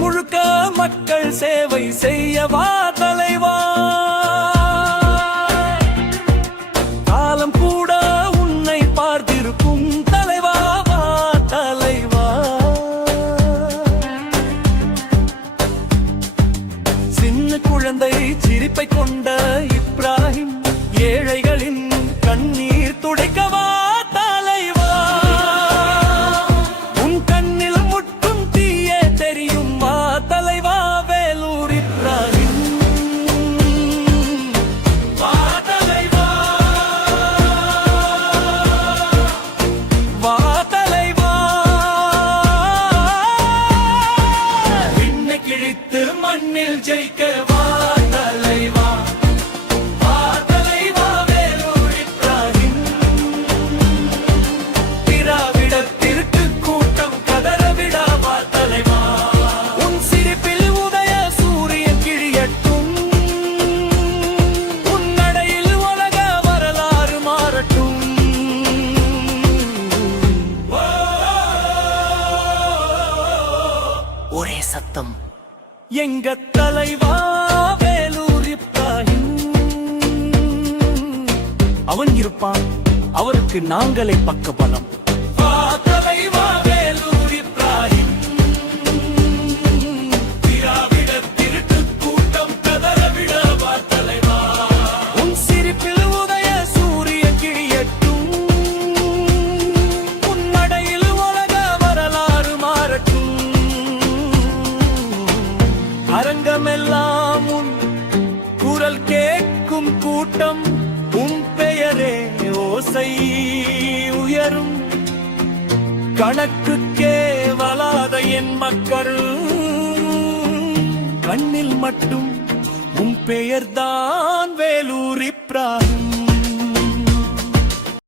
முழுக்க மக்கள் சேவை செய்யவா தலைவா. காலம் கூட உன்னை பார்த்திருக்கும் தலைவா, வா தலைவா. சின்ன குழந்தை சிரிப்பை கொண்ட இப்ராஹிம், ஏழைகளின் கண்ணீர் துடைக்கவா தலைவா. உன் கண்ணில் முட்டும் தீயே தெரியும் வா தலைவா, வேலூர் இப்ராஹிம். வா தலைவா, வா தலைவா. விண்ணை கிழித்து மண்ணில் ஜெயிக்க வா தலைவா. ஒரே சத்தம், எங்க தலைவா வேலூர் இப்ராஹிம். அவன் இருப்பான், அவருக்கு நாங்களே பக்கபலம். வா தலைவா வேலூர் இப்ராஹிம். திராவிட திருட்டு கூட்டம் கதறவிட வா தலைவா. உன் சிரிப்பில் உதய சூரியன் கிழியட்டும், உன் நடையில் உலக வரலாறு மாறட்டும். அரங்கமெல்லாம் உன் குரல் கேட்கும் கூட்டம், உன் பெயரே ஓசை உயரும். கணக்குக்கே வளாத என் மக்கள் கண்ணில் மட்டும் உன் பெயர்தான் வேலூர் இப்ராஹிம்.